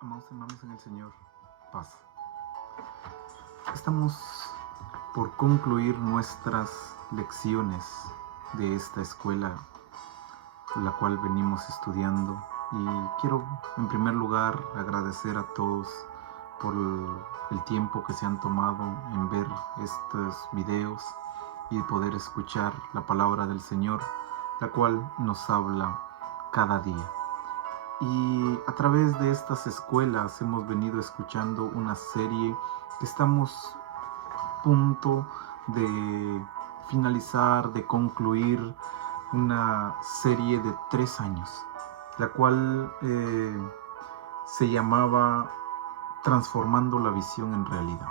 Amados hermanos en el Señor, paz. Estamos por concluir nuestras lecciones de esta escuela, la cual venimos estudiando, y quiero en primer lugar agradecer a todos por el tiempo que se han tomado en ver estos videos y poder escuchar la palabra del Señor, la cual nos habla cada día. Y a través de estas escuelas hemos venido escuchando una serie que estamos a punto de finalizar, de concluir, una serie de 3 años, la cual se llamaba Transformando la Visión en Realidad.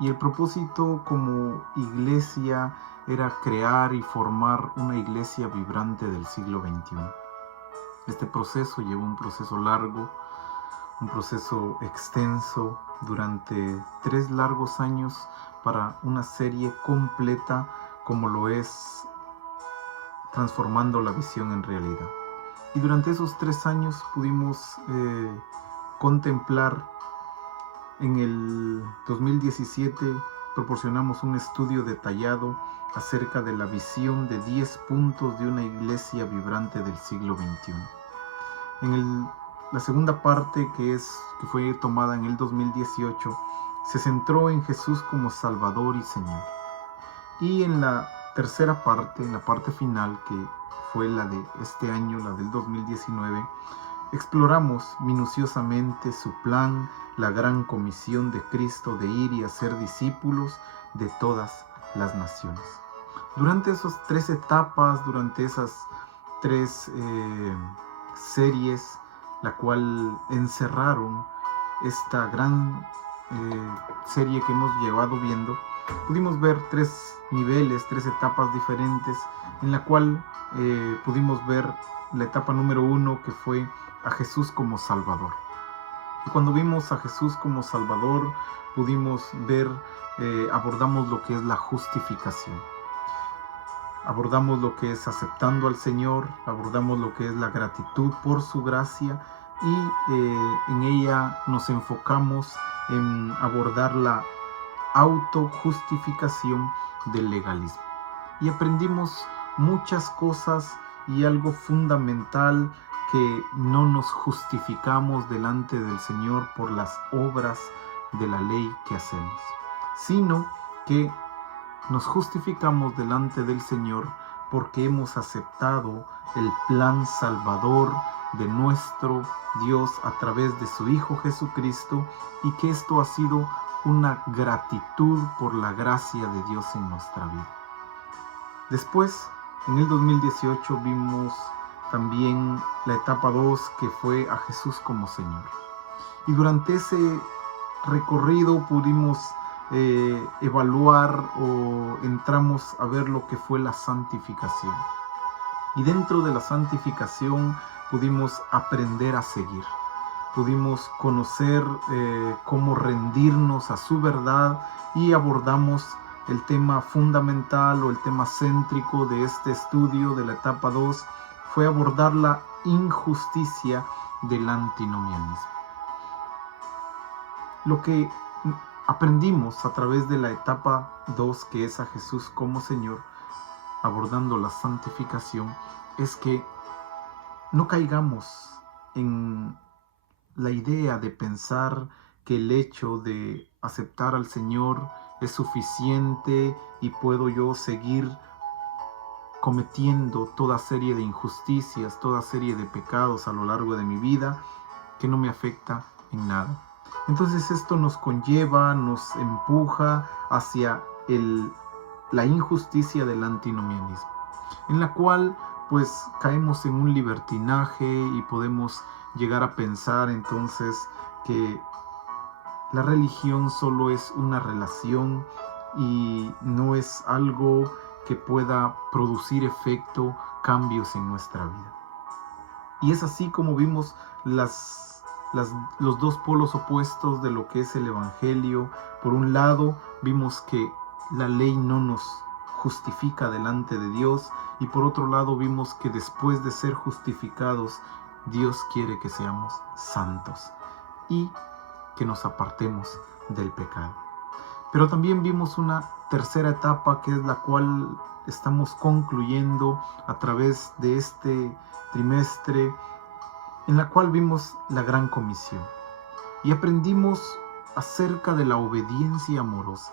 Y el propósito como iglesia era crear y formar una iglesia vibrante del siglo XXI. Este proceso llevó un proceso largo, un proceso extenso durante 3 largos años para una serie completa como lo es Transformando la Visión en Realidad. Y durante esos 3 años pudimos contemplar. En el 2017 proporcionamos un estudio detallado acerca de la visión de 10 puntos de una iglesia vibrante del siglo XXI. La segunda parte, que fue tomada en el 2018, se centró en Jesús como Salvador y Señor. Y en la tercera parte, en la parte final, que fue la de este año, la del 2019, exploramos minuciosamente su plan, la gran comisión de Cristo de ir y hacer discípulos de todas las naciones. Durante esas 3 etapas, durante esas 3 series, la cual encerraron esta gran serie que hemos llevado viendo, pudimos ver 3 niveles, 3 etapas diferentes, en la cual pudimos ver la etapa número 1, que fue a Jesús como Salvador. Y cuando vimos a Jesús como Salvador, pudimos ver, abordamos lo que es la justificación. Abordamos lo que es aceptando al Señor, abordamos lo que es la gratitud por su gracia, y en ella nos enfocamos en abordar la autojustificación del legalismo. Y aprendimos muchas cosas, y algo fundamental, que no nos justificamos delante del Señor por las obras de la ley que hacemos, sino que nos justificamos delante del Señor porque hemos aceptado el plan salvador de nuestro Dios a través de su Hijo Jesucristo, y que esto ha sido una gratitud por la gracia de Dios en nuestra vida. Después, en el 2018 vimos también la etapa 2, que fue a Jesús como Señor. Y durante ese recorrido pudimos evaluar, o entramos a ver lo que fue la santificación. Y dentro de la santificación pudimos aprender a seguir. Pudimos conocer cómo rendirnos a su verdad, y abordamos el tema fundamental o el tema céntrico de este estudio de la etapa 2, fue abordar la injusticia del antinomianismo. Lo que aprendimos a través de la etapa 2, que es a Jesús como Señor, abordando la santificación, es que no caigamos en la idea de pensar que el hecho de aceptar al Señor es suficiente y puedo yo seguir cometiendo toda serie de injusticias, toda serie de pecados a lo largo de mi vida, que no me afecta en nada. Entonces esto nos conlleva, nos empuja hacia la injusticia del antinomianismo, en la cual pues caemos en un libertinaje y podemos llegar a pensar entonces que la religión solo es una relación y no es algo que pueda producir efecto, cambios en nuestra vida. Y es así como vimos los 2 polos opuestos de lo que es el Evangelio. Por un lado, vimos que la ley no nos justifica delante de Dios, y por otro lado vimos que después de ser justificados, Dios quiere que seamos santos. y que nos apartemos del pecado. Pero también vimos una tercera etapa, que es la cual estamos concluyendo a través de este trimestre, en la cual vimos la Gran Comisión y aprendimos acerca de la obediencia amorosa.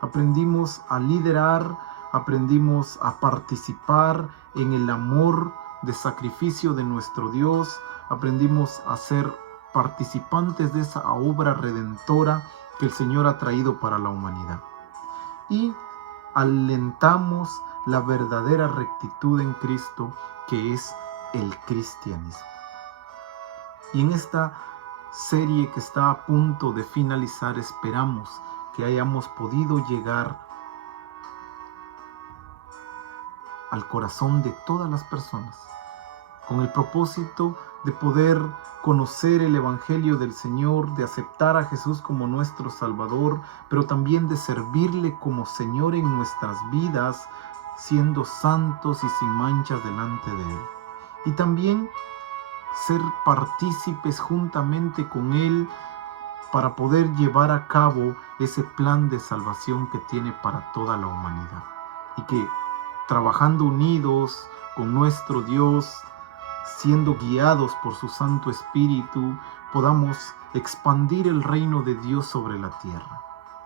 Aprendimos a liderar, aprendimos a participar en el amor de sacrificio de nuestro Dios, aprendimos a ser participantes de esa obra redentora que el Señor ha traído para la humanidad. Y alentamos la verdadera rectitud en Cristo, que es el cristianismo. Y en esta serie que está a punto de finalizar, esperamos que hayamos podido llegar al corazón de todas las personas, con el propósito de poder conocer el Evangelio del Señor, de aceptar a Jesús como nuestro Salvador, pero también de servirle como Señor en nuestras vidas, siendo santos y sin manchas delante de Él. Y también ser partícipes juntamente con Él para poder llevar a cabo ese plan de salvación que tiene para toda la humanidad. Y que trabajando unidos con nuestro Dios, siendo guiados por su Santo Espíritu, podamos expandir el reino de Dios sobre la tierra.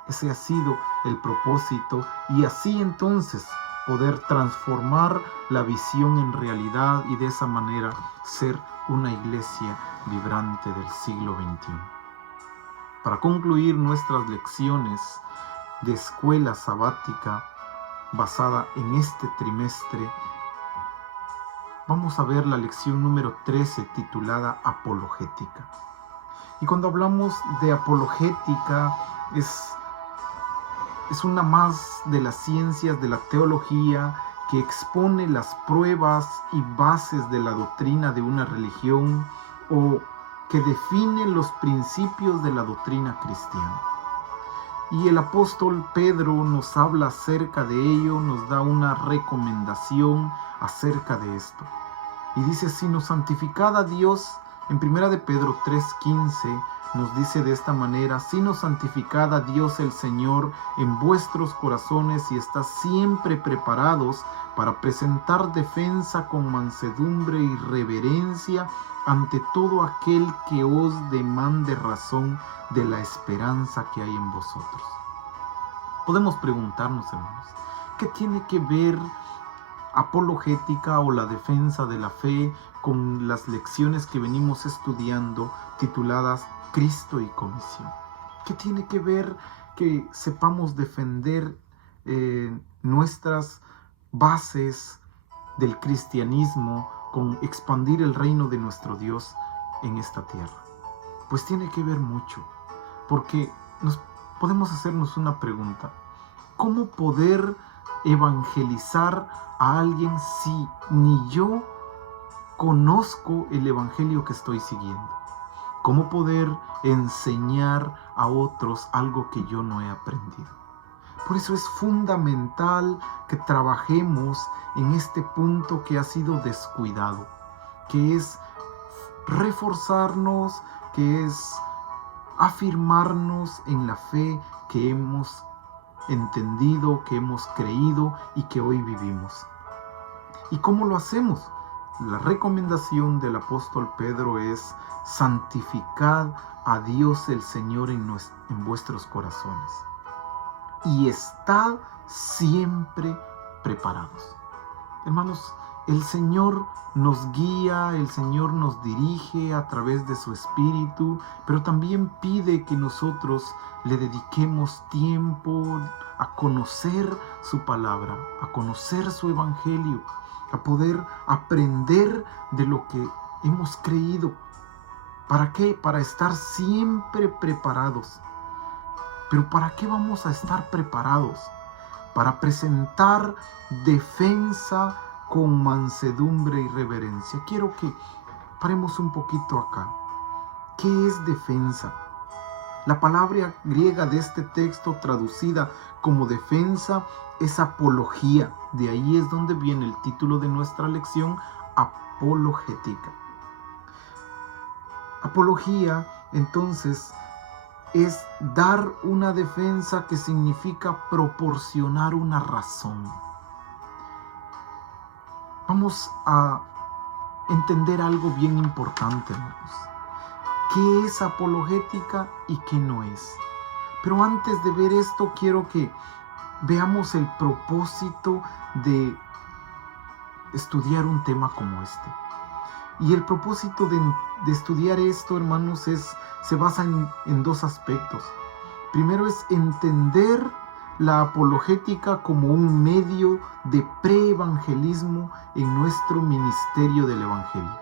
Ese ha sido el propósito, y así entonces poder transformar la visión en realidad y de esa manera ser una iglesia vibrante del siglo XXI. Para concluir nuestras lecciones de escuela sabática basada en este trimestre, vamos a ver la lección número 13 titulada Apologética. Y cuando hablamos de apologética es una más de las ciencias de la teología que expone las pruebas y bases de la doctrina de una religión, o que define los principios de la doctrina cristiana. Y el apóstol Pedro nos habla acerca de ello, nos da una recomendación acerca de esto. Y dice, sino santificad a Dios, en 1 de Pedro 3:15, nos dice de esta manera, sino santificad a Dios el Señor en vuestros corazones y estad siempre preparados para presentar defensa con mansedumbre y reverencia ante todo aquel que os demande razón de la esperanza que hay en vosotros. Podemos preguntarnos, hermanos, ¿qué tiene que ver apologética o la defensa de la fe con las lecciones que venimos estudiando tituladas Cristo y Comisión? ¿Qué tiene que ver que sepamos defender nuestras bases del cristianismo con expandir el reino de nuestro Dios en esta tierra? Pues tiene que ver mucho, porque podemos hacernos una pregunta: ¿cómo poder evangelizar a alguien si ni yo conozco el evangelio que estoy siguiendo? ¿Cómo poder enseñar a otros algo que yo no he aprendido? Por eso es fundamental que trabajemos en este punto que ha sido descuidado, que es reforzarnos, que es afirmarnos en la fe que hemos entendido, que hemos creído y que hoy vivimos. ¿Y cómo lo hacemos? La recomendación del apóstol Pedro es: santificad a Dios el Señor en vuestros corazones y estad siempre preparados. Hermanos, el Señor nos guía, el Señor nos dirige a través de su Espíritu, pero también pide que nosotros le dediquemos tiempo a conocer su palabra, a conocer su evangelio, a poder aprender de lo que hemos creído. ¿Para qué? Para estar siempre preparados. ¿Pero para qué vamos a estar preparados? Para presentar defensa con mansedumbre y reverencia. Quiero que paremos un poquito acá. ¿Qué es defensa? La palabra griega de este texto traducida como defensa es apología. De ahí es donde viene el título de nuestra lección, apologética. Apología entonces es dar una defensa que significa proporcionar una razón. Vamos a entender algo bien importante, hermanos. ¿Qué es apologética y qué no es? Pero antes de ver esto, quiero que veamos el propósito de estudiar un tema como este. Y el propósito de estudiar esto, hermanos, se basa en dos aspectos. Primero es entender la apologética como un medio de preevangelismo en nuestro ministerio del Evangelio.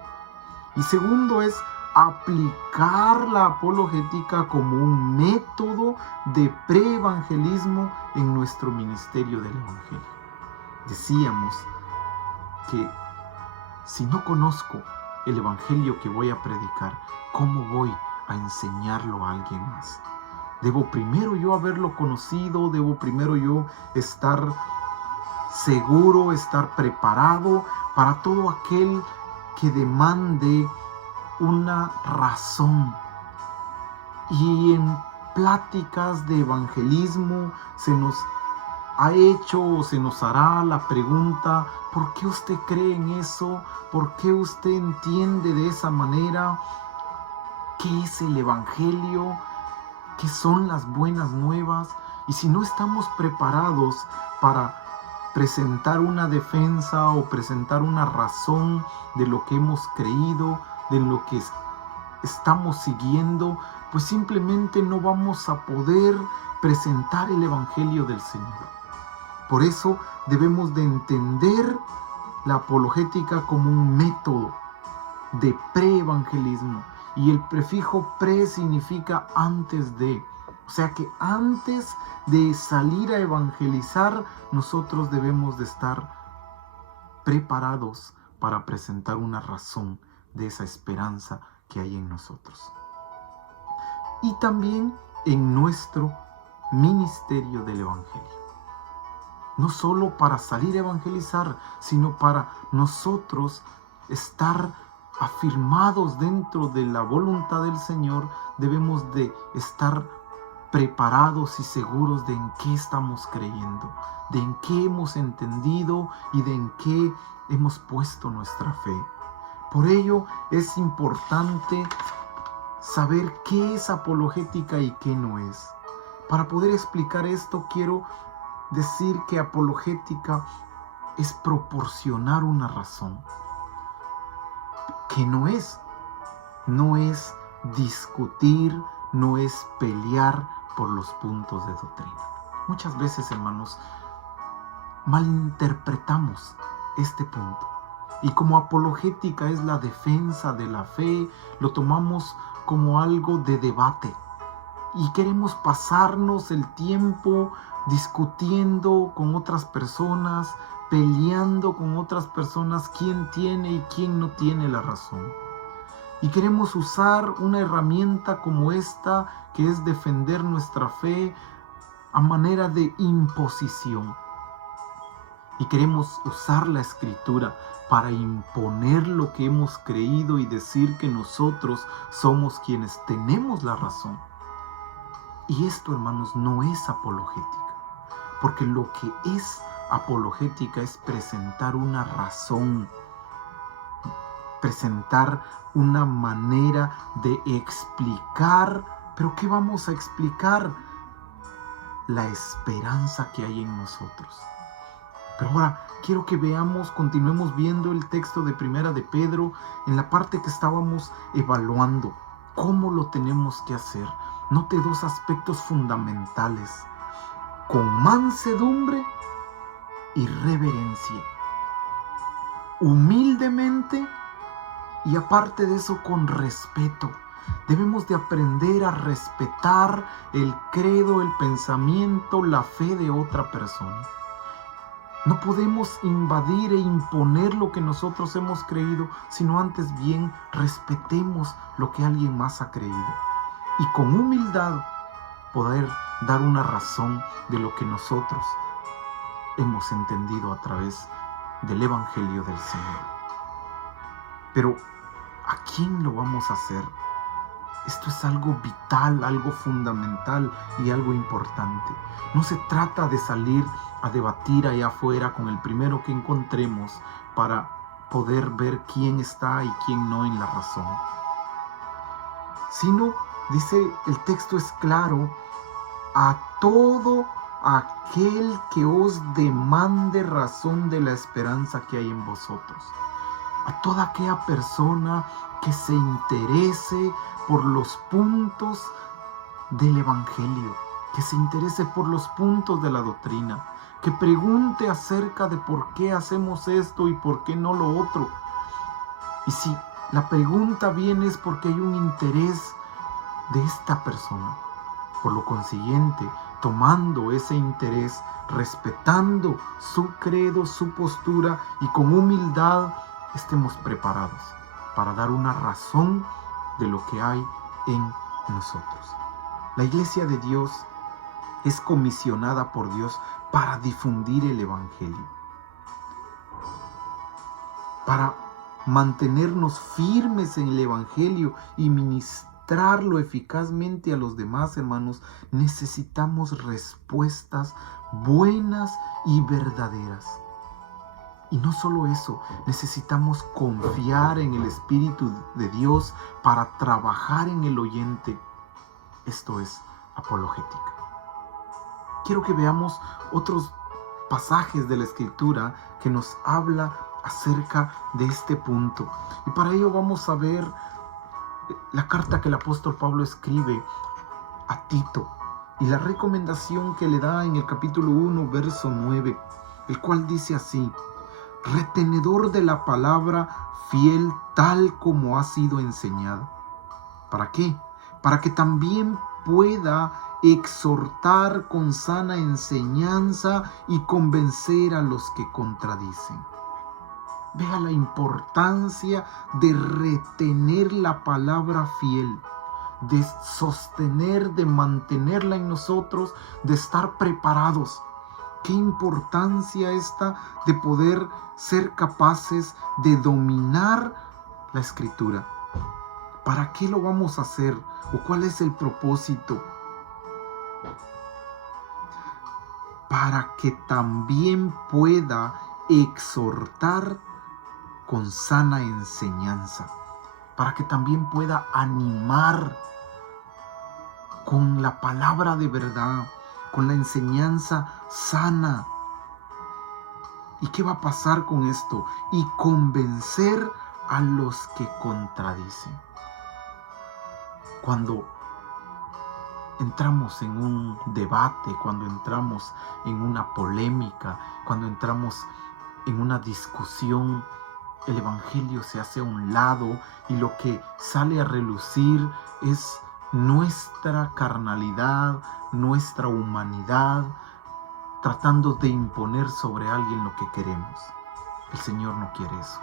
Y segundo es aplicar la apologética como un método de preevangelismo en nuestro ministerio del Evangelio. Decíamos que si no conozco el Evangelio que voy a predicar, ¿cómo voy a enseñarlo a alguien más? Debo primero yo haberlo conocido, debo primero yo estar seguro, estar preparado para todo aquel que demande una razón. Y en pláticas de evangelismo se nos ha hecho o se nos hará la pregunta: ¿por qué usted cree en eso? ¿Por qué usted entiende de esa manera? ¿Qué es el Evangelio? ¿Qué son las buenas nuevas? Y si no estamos preparados para presentar una defensa o presentar una razón de lo que hemos creído, de lo que estamos siguiendo, pues simplemente no vamos a poder presentar el Evangelio del Señor. Por eso debemos de entender la apologética como un método de preevangelismo. Y el prefijo pre significa antes de. O sea que antes de salir a evangelizar, nosotros debemos de estar preparados para presentar una razón de esa esperanza que hay en nosotros. Y también en nuestro ministerio del Evangelio. No solo para salir a evangelizar, sino para nosotros estar afirmados dentro de la voluntad del Señor. Debemos de estar preparados y seguros de en qué estamos creyendo, de en qué hemos entendido y de en qué hemos puesto nuestra fe. Por ello es importante saber qué es apologética y qué no es. Para poder explicar esto, quiero decir que apologética es proporcionar una razón. Que no es discutir, no es pelear por los puntos de doctrina. Muchas veces, hermanos, malinterpretamos este punto. Y como apologética es la defensa de la fe, lo tomamos como algo de debate. Y queremos pasarnos el tiempo discutiendo con otras personas, peleando con otras personas quién tiene y quién no tiene la razón. Y queremos usar una herramienta como esta, que es defender nuestra fe a manera de imposición. Y queremos usar la Escritura para imponer lo que hemos creído y decir que nosotros somos quienes tenemos la razón. Y esto, hermanos, no es apologética. Porque lo que es apologética es presentar una razón, presentar una manera de explicar. ¿Pero qué vamos a explicar? La esperanza que hay en nosotros. Pero ahora quiero que continuemos viendo el texto de Primera de Pedro en la parte que estábamos evaluando. ¿Cómo lo tenemos que hacer? Note dos aspectos fundamentales: con mansedumbre y reverencia, humildemente, y aparte de eso con respeto. Debemos de aprender a respetar el credo, el pensamiento, la fe de otra persona. No podemos invadir e imponer lo que nosotros hemos creído, sino antes bien respetemos lo que alguien más ha creído. Y con humildad poder dar una razón de lo que nosotros hemos entendido a través del Evangelio del Señor. Pero ¿a quién lo vamos a hacer? Esto es algo vital, algo fundamental y algo importante. No se trata de salir a debatir allá afuera con el primero que encontremos para poder ver quién está y quién no en la razón. Sino, dice el texto es claro, a todo aquel que os demande razón de la esperanza que hay en vosotros. A toda aquella persona que se interese por los puntos del Evangelio, que se interese por los puntos de la doctrina, que pregunte acerca de por qué hacemos esto y por qué no lo otro. Y si la pregunta viene es porque hay un interés de esta persona. Por lo consiguiente, tomando ese interés, respetando su credo, su postura y con humildad, estemos preparados para dar una razón de lo que hay en nosotros. La Iglesia de Dios es comisionada por Dios para difundir el Evangelio, para mantenernos firmes en el Evangelio y ministrarlo eficazmente a los demás, hermanos. Necesitamos respuestas buenas y verdaderas. Y no solo eso, necesitamos confiar en el Espíritu de Dios para trabajar en el oyente. Esto es apologética. Quiero que veamos otros pasajes de la Escritura que nos habla acerca de este punto. Y para ello vamos a ver la carta que el apóstol Pablo escribe a Tito y la recomendación que le da en el capítulo 1, verso 9, el cual dice así: retenedor de la palabra fiel tal como ha sido enseñada. ¿Para qué? Para que también pueda exhortar con sana enseñanza y convencer a los que contradicen. Vea la importancia de retener la palabra fiel, de sostener, de mantenerla en nosotros, de estar preparados. Qué importancia esta de poder ser capaces de dominar la Escritura. ¿Para qué lo vamos a hacer? ¿O cuál es el propósito? Para que también pueda exhortar con sana enseñanza. Para que también pueda animar con la palabra de verdad, con la enseñanza sana. ¿Y qué va a pasar con esto? Y convencer a los que contradicen. Cuando entramos en un debate, cuando entramos en una polémica, cuando entramos en una discusión, el Evangelio se hace a un lado y lo que sale a relucir es nuestra carnalidad, nuestra humanidad, tratando de imponer sobre alguien lo que queremos. El Señor no quiere eso.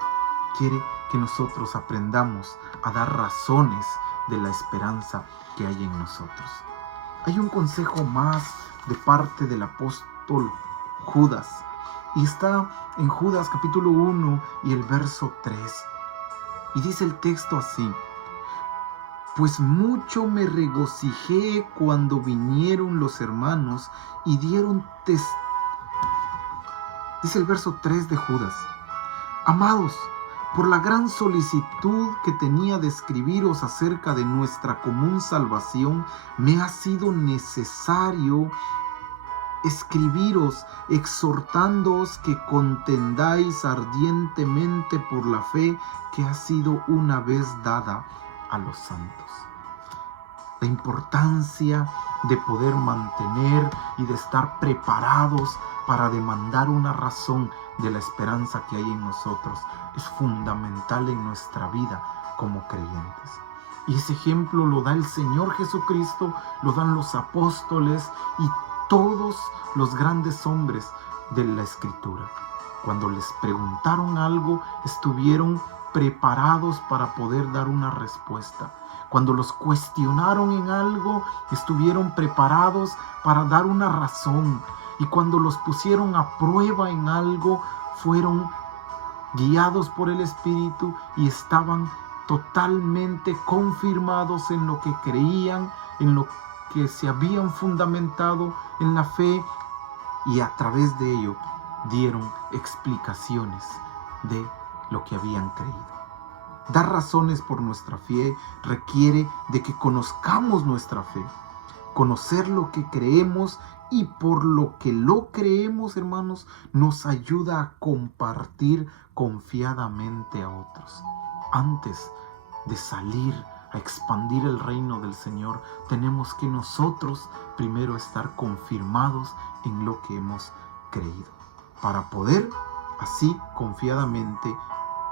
Quiere que nosotros aprendamos a dar razones de la esperanza que hay en nosotros. Hay un consejo más de parte del apóstol Judas, y está en Judas capítulo 1 y el verso 3. Y dice el texto así: pues mucho me regocijé cuando vinieron los hermanos y dieron testimonio. Dice el verso 3 de Judas: amados, por la gran solicitud que tenía de escribiros acerca de nuestra común salvación, me ha sido necesario escribiros exhortándoos que contendáis ardientemente por la fe que ha sido una vez dada a los santos. La importancia de poder mantener y de estar preparados para demandar una razón de la esperanza que hay en nosotros es fundamental en nuestra vida como creyentes. Y ese ejemplo lo da el Señor Jesucristo, lo dan los apóstoles y todos los grandes hombres de la Escritura. Cuando les preguntaron algo, estuvieron preparados para poder dar una respuesta. Cuando los cuestionaron en algo, estuvieron preparados para dar una razón. Y cuando los pusieron a prueba en algo, fueron guiados por el Espíritu y estaban totalmente confirmados en lo que creían, en lo que se habían fundamentado en la fe, y a través de ello dieron explicaciones de lo que habían creído. Dar razones por nuestra fe requiere de que conozcamos nuestra fe, conocer lo que creemos, y por lo que lo creemos, hermanos, nos ayuda a compartir confiadamente a otros. Antes de salir a expandir el reino del Señor, tenemos que nosotros primero estar confirmados en lo que hemos creído, para poder así confiadamente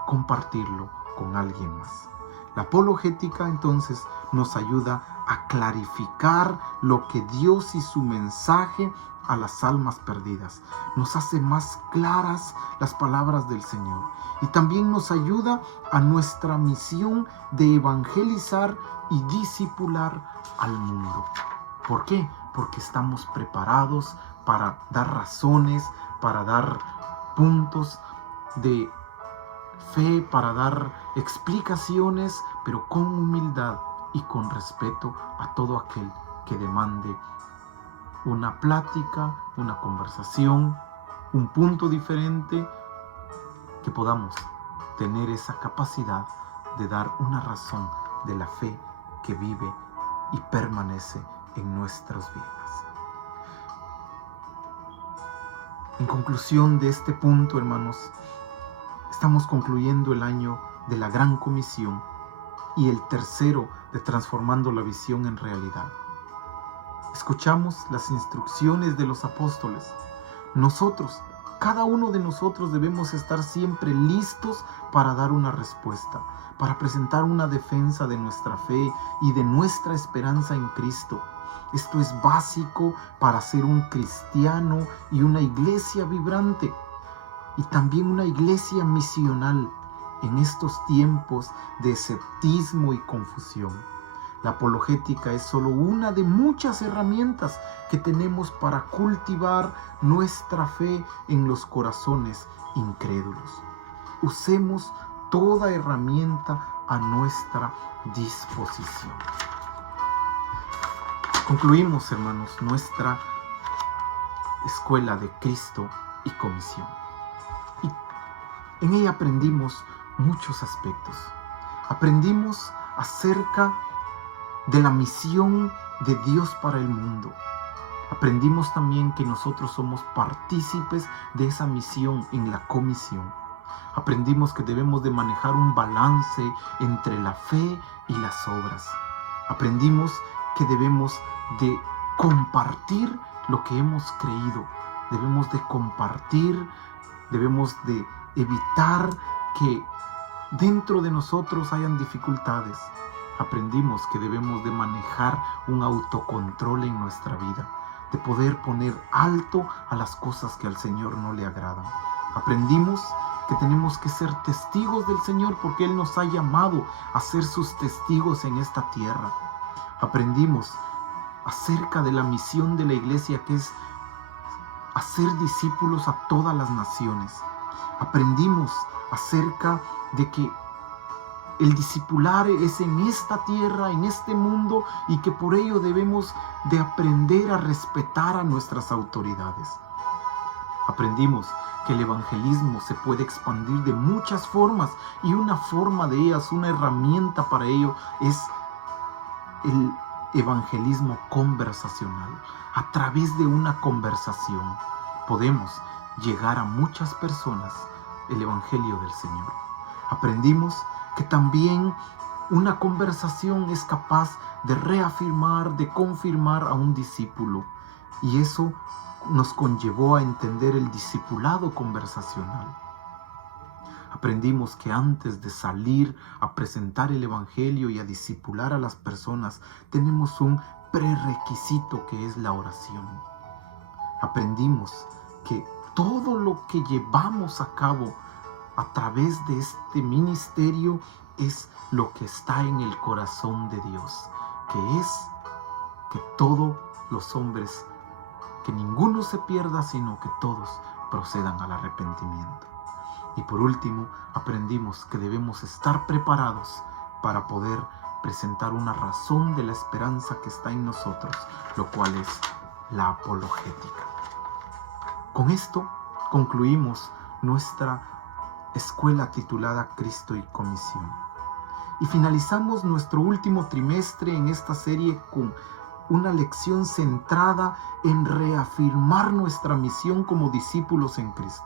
compartirlo con alguien más. La apologética entonces nos ayuda a clarificar lo que Dios y su mensaje a las almas perdidas. Nos hace más claras las palabras del Señor, y también nos ayuda a nuestra misión de evangelizar y discipular al mundo. ¿Por qué? Porque estamos preparados para dar razones, para dar puntos de fe, para dar explicaciones, pero con humildad y con respeto a todo aquel que demande una plática, una conversación, un punto diferente, que podamos tener esa capacidad de dar una razón de la fe que vive y permanece en nuestras vidas. En conclusión de este punto, hermanos, estamos concluyendo el año de la Gran Comisión y el tercero de transformando la visión en realidad. Escuchamos las instrucciones de los apóstoles. Nosotros, cada uno de nosotros, debemos estar siempre listos para dar una respuesta, para presentar una defensa de nuestra fe y de nuestra esperanza en Cristo. Esto es básico para ser un cristiano y una iglesia vibrante, y también una iglesia misional en estos tiempos de escepticismo y confusión. La apologética es solo una de muchas herramientas que tenemos para cultivar nuestra fe en los corazones incrédulos. Usemos toda herramienta a nuestra disposición. Concluimos, hermanos, nuestra escuela de Cristo y comisión. Y en ella aprendimos muchos aspectos. Aprendimos acerca de la misión de Dios para el mundo. Aprendimos también que nosotros somos partícipes de esa misión en la comisión. Aprendimos que debemos de manejar un balance entre la fe y las obras. Aprendimos que debemos de compartir lo que hemos creído. Debemos de compartir, debemos de evitar que dentro de nosotros hayan dificultades. Aprendimos que debemos de manejar un autocontrol en nuestra vida, de poder poner alto a las cosas que al Señor no le agradan. Aprendimos que tenemos que ser testigos del Señor porque Él nos ha llamado a ser sus testigos en esta tierra. Aprendimos acerca de la misión de la iglesia, que es hacer discípulos a todas las naciones. Aprendimos acerca de que el discipular es en esta tierra, en este mundo, y que por ello debemos de aprender a respetar a nuestras autoridades. Aprendimos que el evangelismo se puede expandir de muchas formas, y una forma de ellas, una herramienta para ello, es el evangelismo conversacional. A través de una conversación podemos llegar a muchas personas el evangelio del Señor. Aprendimos que también una conversación es capaz de reafirmar, de confirmar a un discípulo, y eso nos conllevó a entender el discipulado conversacional. Aprendimos que antes de salir a presentar el evangelio y a discipular a las personas, tenemos un prerequisito, que es la oración. Aprendimos que todo lo que llevamos a cabo a través de este ministerio es lo que está en el corazón de Dios, que es que todos los hombres, que ninguno se pierda, sino que todos procedan al arrepentimiento. Y por último, aprendimos que debemos estar preparados para poder presentar una razón de la esperanza que está en nosotros, lo cual es la apologética. Con esto concluimos nuestra escuela titulada Cristo y Comisión. Y finalizamos nuestro último trimestre en esta serie con una lección centrada en reafirmar nuestra misión como discípulos en Cristo.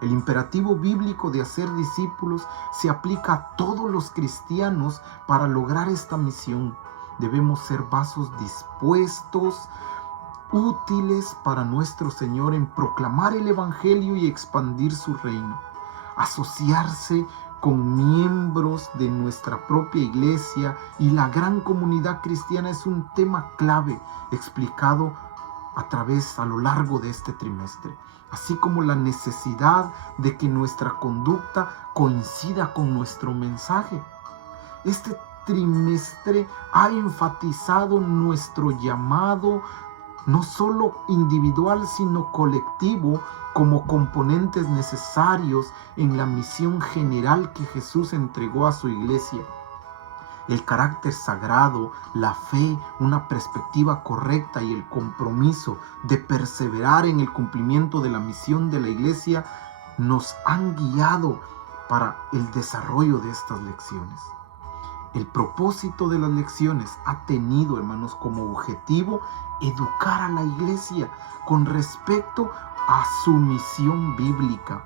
El imperativo bíblico de hacer discípulos se aplica a todos los cristianos para lograr esta misión. Debemos ser vasos dispuestos, útiles para nuestro Señor en proclamar el Evangelio y expandir su reino. Asociarse con miembros de nuestra propia iglesia y la gran comunidad cristiana es un tema clave explicado a lo largo de este trimestre, así como la necesidad de que nuestra conducta coincida con nuestro mensaje. Este trimestre ha enfatizado nuestro llamado, no solo individual, sino colectivo, como componentes necesarios en la misión general que Jesús entregó a su iglesia. El carácter sagrado, la fe, una perspectiva correcta y el compromiso de perseverar en el cumplimiento de la misión de la iglesia nos han guiado para el desarrollo de estas lecciones. El propósito de las lecciones ha tenido, hermanos, como objetivo educar a la iglesia con respecto a su misión bíblica,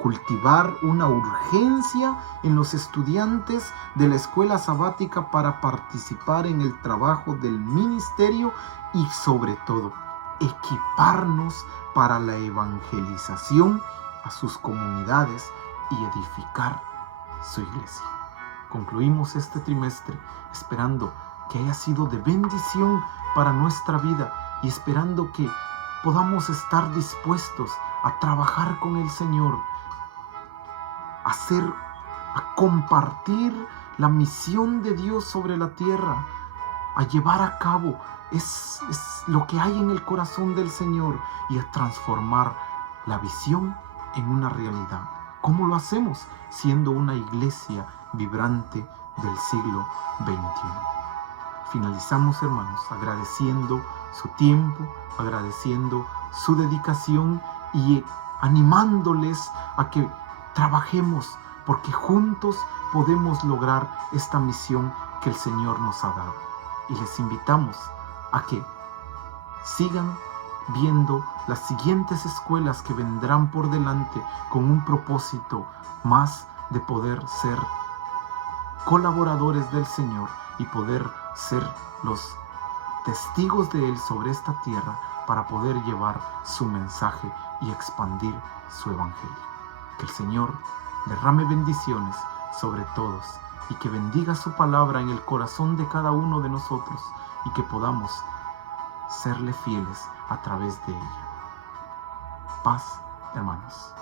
cultivar una urgencia en los estudiantes de la escuela sabática para participar en el trabajo del ministerio y, sobre todo, equiparnos para la evangelización a sus comunidades y edificar su iglesia. Concluimos este trimestre esperando que haya sido de bendición para nuestra vida y esperando que podamos dispuestos a trabajar con el Señor, a compartir la misión de Dios sobre la tierra, a llevar a cabo es lo que hay en el corazón del Señor y a transformar la visión en una realidad. ¿Cómo lo hacemos? Siendo una iglesia vibrante del siglo XXI. Finalizamos, hermanos, agradeciendo su tiempo, agradeciendo su dedicación y animándoles a que trabajemos, porque juntos podemos lograr esta misión que el Señor nos ha dado. Y les invitamos a que sigan viendo las siguientes escuelas que vendrán por delante con un propósito más de poder ser colaboradores del Señor y poder ser los testigos de Él sobre esta tierra para poder llevar su mensaje y expandir su evangelio. Que el Señor derrame bendiciones sobre todos y que bendiga su palabra en el corazón de cada uno de nosotros y que podamos serle fieles a través de ella. Paz, hermanos.